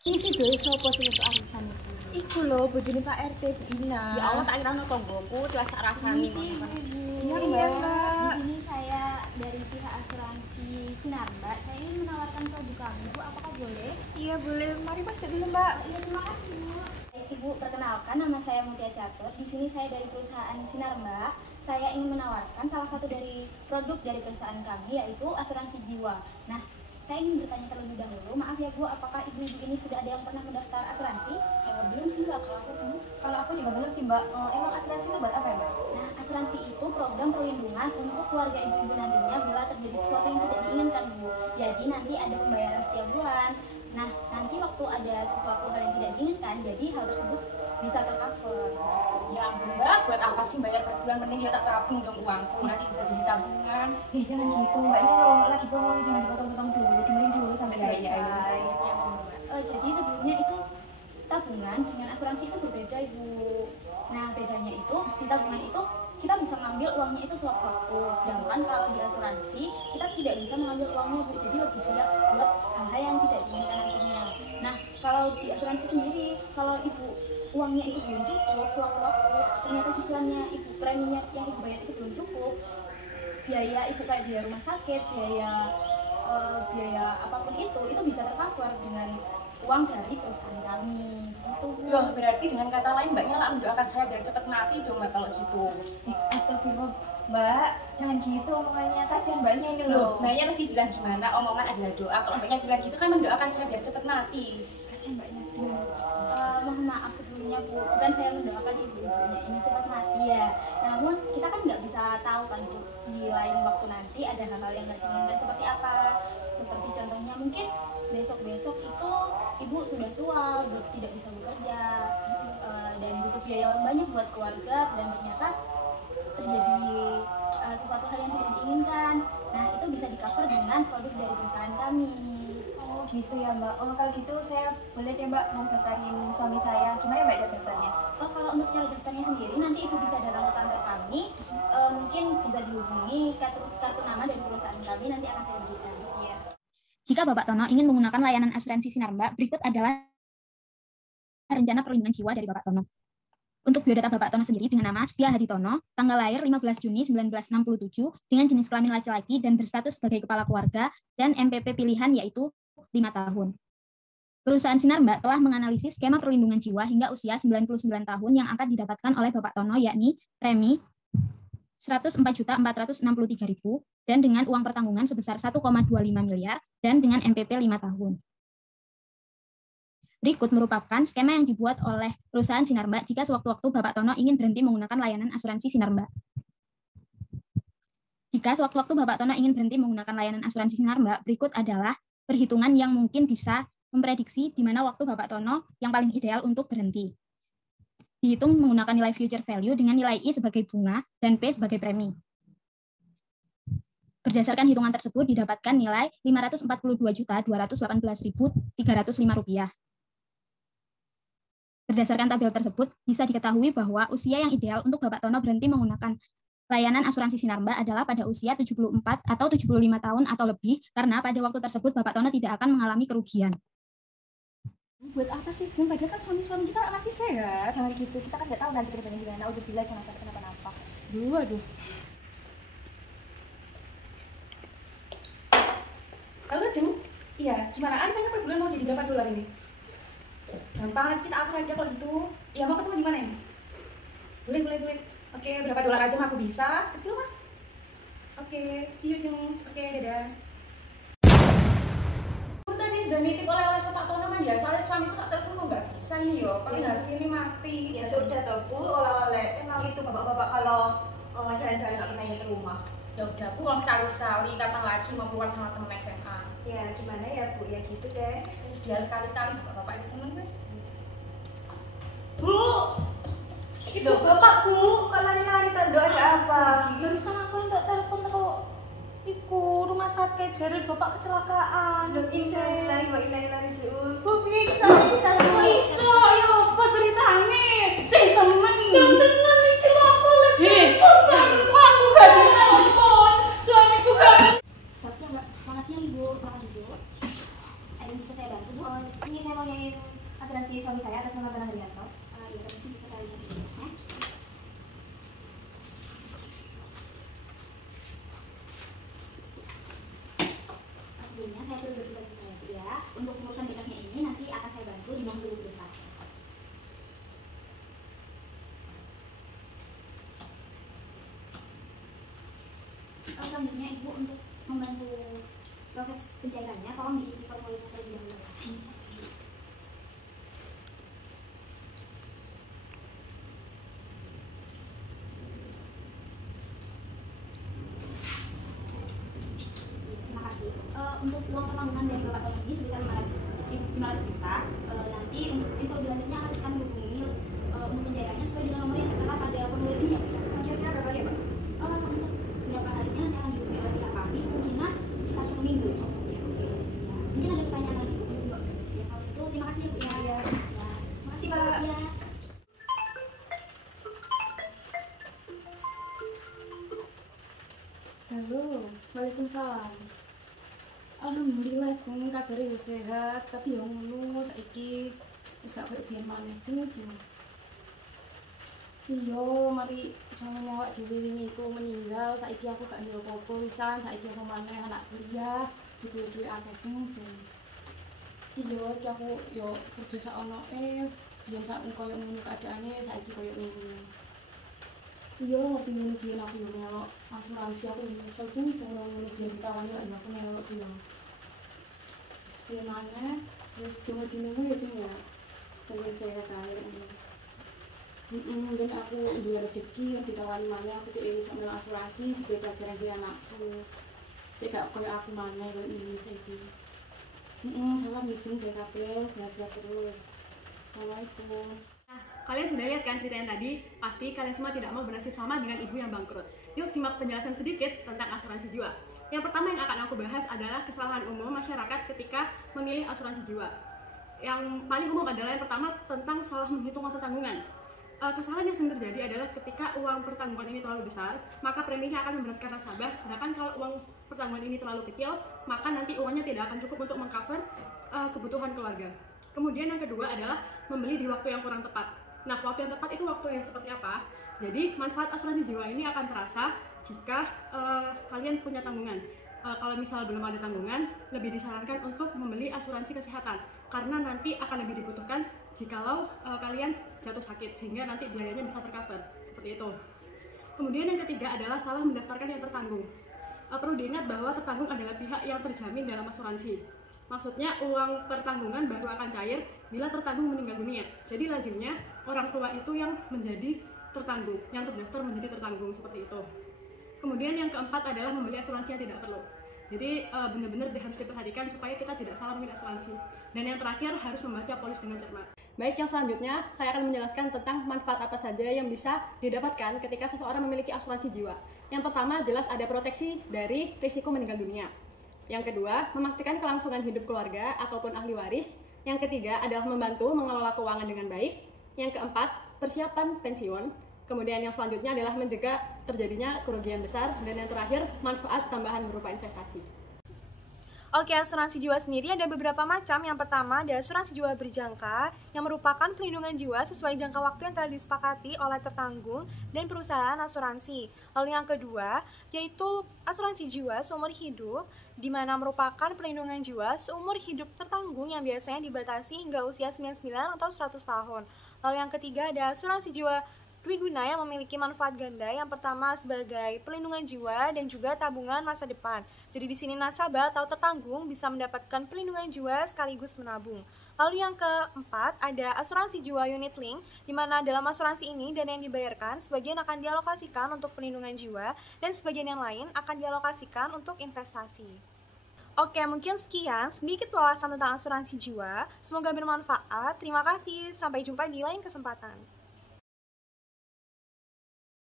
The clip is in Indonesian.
Isi dhewe sapa sing untuk arisan itu? Iku lho bojone Pak RT Bu Ina. Ya Allah tak kira ono tonggoku, terus tak rasani. Iya, Iya Mbak. Mbak. Di sini saya dari pihak asuransi Sinar Mbak. Saya ingin menawarkan produk kami. Bu, apakah boleh? Iya boleh. Mari masuk dulu Mbak. Iya, terima kasih Bu. Ibu, perkenalkan nama saya Mutia Catur. Di sini saya dari perusahaan Sinar Mbak. Saya ingin menawarkan salah satu dari produk dari perusahaan kami yaitu asuransi jiwa. Nah, saya ingin bertanya terlebih dahulu. Maaf ya Bu, apakah ibu-ibu ini sudah ada yang pernah mendaftar asuransi? Belum sih Mbak, kalau aku juga belum sih Mbak. Emang asuransi itu buat apa ya Mbak? Nah, asuransi itu program perlindungan untuk keluarga ibu-ibu nantinya bila terjadi sesuatu yang tidak diinginkan Bu. Jadi nanti ada pembayaran setiap bulan. Nah, nanti waktu ada sesuatu hal yang tidak diinginkan, jadi hal tersebut bisa tercover. Ya ampun Mbak, buat apa sih bayar per bulan, mending ya tak tabung dong uangku, nanti bisa jadi tabungan. Jangan gitu Mbak, ini loh lagi promo, jangan dipotong-potong dulu, dengerin dulu sampai selesai. Jadi sebelumnya itu tabungan dengan asuransi itu berbeda Ibu. Nah, bedanya itu di tabungan itu kita bisa ngambil uangnya itu sewaktu-waktu, sedangkan kalau di asuransi kita tidak bisa mengambil uangnya Bu, jadi lebih siap buat hal-hal yang tidak diinginkan nantinya. Nah, kalau di asuransi sendiri, kalau Ibu uangnya itu belum cukup sewaktu-waktu, ternyata cicilannya Ibu, preminya yang Ibu bayar itu belum cukup, biaya Ibu kayak biaya rumah sakit, biaya apapun itu bisa tercover dengan uang dari perusahaan kami gitu. Loh, berarti dengan kata lain Mbaknya lah mendoakan saya biar cepat mati dong Mbak kalau gitu. Astagfirullah Mbak, jangan gitu omongannya, kasihan Mbaknya ini loh. Mbaknya lagi bilang gimana, omongan adalah doa. Kalau Mbaknya bilang gitu kan mendoakan saya biar cepat mati. Kasihan Mbaknya. Mohon maaf sebelumnya Bu, bukan saya mendoakan ibu-ibunya ini cepat mati ya. Namun kita kan nggak bisa tahu kan Bu, di lain waktu nanti ada hal-hal yang nggak diinginkan seperti apa. Seperti contohnya mungkin besok-besok itu ibu sudah tua, tidak bisa bekerja, dan butuh biaya yang banyak buat keluarga, dan ternyata terjadi sesuatu hal yang tidak diinginkan. Nah, itu bisa di-cover dengan produk dari perusahaan kami. Oh gitu ya Mbak. Oh kalau gitu saya boleh deh Mbak mau daftarin suami saya. Gimana Mbak cara daftarnya? Oh, kalau untuk cara daftarnya sendiri nanti ibu bisa datang ke kantor kami, mungkin bisa dihubungi kartu nama dari perusahaan kami, nanti akan saya berikan. Ya. Jika Bapak Tono ingin menggunakan layanan asuransi Sinar Mbak, berikut adalah rencana perlindungan jiwa dari Bapak Tono. Untuk biodata Bapak Tono sendiri dengan nama Setia Hadi Tono, tanggal lahir 15 Juni 1967, dengan jenis kelamin laki-laki dan berstatus sebagai kepala keluarga, dan MPP pilihan yaitu 5 tahun. Perusahaan Sinar Mbak telah menganalisis skema perlindungan jiwa hingga usia 99 tahun yang akan didapatkan oleh Bapak Tono, yakni premi 104.463.000 dan dengan uang pertanggungan sebesar 1,25 miliar dan dengan MPP 5 tahun. Berikut merupakan skema yang dibuat oleh perusahaan Sinar Mbak jika sewaktu-waktu Bapak Tono ingin berhenti menggunakan layanan asuransi Sinar Mbak. Jika sewaktu-waktu Bapak Tono ingin berhenti menggunakan layanan asuransi Sinar Mbak, berikut adalah perhitungan yang mungkin bisa memprediksi di mana waktu Bapak Tono yang paling ideal untuk berhenti. Dihitung menggunakan nilai future value dengan nilai I sebagai bunga dan P sebagai premi. Berdasarkan hitungan tersebut didapatkan nilai Rp542.218.305. Berdasarkan tabel tersebut, bisa diketahui bahwa usia yang ideal untuk Bapak Tono berhenti menggunakan layanan asuransi Sinar Mbak adalah pada usia 74 atau 75 tahun atau lebih, karena pada waktu tersebut Bapak Tono tidak akan mengalami kerugian. Buat apa sih Jum? Padahal kan suami-suami kita masih sehat. Jangan gitu, kita kan nggak tahu nanti kedepannya gimana. Alhamdulillah jangan sampai kenapa-napa. Aduh. Halo Jum, iya, gimana? Arisannya per bulan mau jadi berapa dolar ini? Gampang, nanti kita atur aja kalau gitu. Ya mau ketemu di mana ini? Boleh. Oke, berapa dolar aja mah aku bisa. Kecil mah. Oke, see you Jum. Oke, dadah. Aku tadi sudah nitip oleh-oleh ke Pak Tono kan ya, soalnya suamiku tak telepon kok nggak bisa ini yo. Paling hari ini mati. Ya sudah toh Bu, oleh-oleh. Emang itu bapak-bapak kalau jalan-jalan nggak pernah ingat rumah. Ya udah Bu, sekali-sekali kapan lagi mau keluar sama temen SMA. Ya gimana ya Bu, ya gitu deh. Biar sekali-sekali bapak itu seneng guys. Bu, itu bapak Bu, kok lari-lari tando ada apa? Barusan aku yang tak telepon kok. Iku rumah sakit, jadi bapak kecelakaan. Loh, innalillahi wa inna ilaihi raji'un. Bu, bisa. Kok iso ya apa ceritane? Sing temen. Tenang iki lho aku lagi. Kok aku gak bisa telepon? Suamiku gak. Selamat siang Ibu. Selamat Ibu. Ada yang bisa saya bantu Bu? Ini saya mau nyanyiin saya perlu berbagi ya. Untuk urusan berkasnya ini nanti akan saya bantu, dimohon dulu sebentar. Selanjutnya Ibu untuk membantu proses pencairannya, tolong diisi formulirnya terlebih dahulu ya. Terima kasih. Untuk uang pertanggungan dari Bapak Tono ini sebesar 500 juta. Nanti untuk info lebih lanjutnya akan kami hubungi untuk pencairannya sesuai dengan nomor yang tertera pada formulir ini ya. Kira-kira berapa ya, Pak? Untuk beberapa harinya nanti akan dihubungi oleh pihak kami, kemungkinan sekitar 1 minggu. Ya, mungkin ada pertanyaan lagi Bu. Ya, kalau itu terima kasih Bu ya. Ya. Terima kasih Pak. Ya. Halo, waalaikumsalam. Alhamdulillah jeng kabare yo sehat, tapi yo ngono saiki wis gak koyo biyen maneh jeng. Iya, mari suami awak dhewe wingi iku meninggal, saiki aku gak nduwe apa-apa wisan, saiki aku maneh anak kuliah, duwe-duwe akeh jeng. Iya, iki aku yo kerja sak onoke, biyen sak koyo ngono keadaane, saiki koyo ngene. Iya, ngerti ngono biyen aku yo melok asuransi, aku yo nyesel jeng ngono biyen ditawani lak yo aku melok sih yo. Wis piye maneh, wis dingu-dingu ya jeng ya. Pengen sehat ae ini. Dan aku duwe rezeki yang ditawani maneh, aku cek wis melok asuransi, digawe pelajaran di anakku. Cek gak koyo aku maneh koyo ini saiki. Salam ya jeng kabeh, sehat-sehat terus. Assalamualaikum. Nah, kalian sudah lihat kan cerita yang tadi? Pasti kalian semua tidak mau bernasib sama dengan ibu yang bangkrut. Yuk simak penjelasan sedikit tentang asuransi jiwa. Yang pertama yang akan aku bahas adalah kesalahan umum masyarakat ketika memilih asuransi jiwa. Yang paling umum adalah yang pertama tentang salah menghitung uang pertanggungan. Kesalahan yang sering terjadi adalah ketika uang pertanggungan ini terlalu besar, maka preminya akan memberatkan nasabah. Sedangkan kalau uang pertanggungan ini terlalu kecil, maka nanti uangnya tidak akan cukup untuk mengcover kebutuhan keluarga. Kemudian yang kedua adalah membeli di waktu yang kurang tepat. Nah, waktu yang tepat itu waktu yang seperti apa? Jadi, manfaat asuransi jiwa ini akan terasa jika kalian punya tanggungan. Kalau misal belum ada tanggungan, lebih disarankan untuk membeli asuransi kesehatan karena nanti akan lebih dibutuhkan jikalau kalian jatuh sakit sehingga nanti biayanya bisa tercover seperti itu. Kemudian yang ketiga adalah salah mendaftarkan yang tertanggung. Perlu diingat bahwa tertanggung adalah pihak yang terjamin dalam asuransi. Maksudnya uang pertanggungan baru akan cair bila tertanggung meninggal dunia. Jadi lazimnya orang tua itu yang menjadi tertanggung, yang terdaftar menjadi tertanggung seperti itu. Kemudian yang keempat adalah membeli asuransi yang tidak perlu. Jadi benar-benar harus diperhatikan supaya kita tidak salah memilih asuransi. Dan yang terakhir harus membaca polis dengan cermat. Baik, yang selanjutnya saya akan menjelaskan tentang manfaat apa saja yang bisa didapatkan ketika seseorang memiliki asuransi jiwa. Yang pertama jelas ada proteksi dari risiko meninggal dunia. Yang kedua, memastikan kelangsungan hidup keluarga ataupun ahli waris. Yang ketiga adalah membantu mengelola keuangan dengan baik. Yang keempat, persiapan pensiun. Kemudian yang selanjutnya adalah mencegah terjadinya kerugian besar. Dan yang terakhir, manfaat tambahan berupa investasi. Oke, asuransi jiwa sendiri ada beberapa macam. Yang pertama ada asuransi jiwa berjangka yang merupakan pelindungan jiwa sesuai jangka waktu yang telah disepakati oleh tertanggung dan perusahaan asuransi. Lalu yang kedua yaitu asuransi jiwa seumur hidup, di mana merupakan pelindungan jiwa seumur hidup tertanggung yang biasanya dibatasi hingga usia 99 atau 100 tahun. Lalu yang ketiga ada asuransi jiwa Dwiguna yang memiliki manfaat ganda. Yang pertama sebagai pelindungan jiwa dan juga tabungan masa depan. Jadi di sini nasabah atau tertanggung bisa mendapatkan pelindungan jiwa sekaligus menabung. Lalu yang keempat ada asuransi jiwa unit link, di mana dalam asuransi ini dana yang dibayarkan sebagian akan dialokasikan untuk pelindungan jiwa dan sebagian yang lain akan dialokasikan untuk investasi. Oke, mungkin sekian sedikit wawasan tentang asuransi jiwa. Semoga bermanfaat. Terima kasih. Sampai jumpa di lain kesempatan.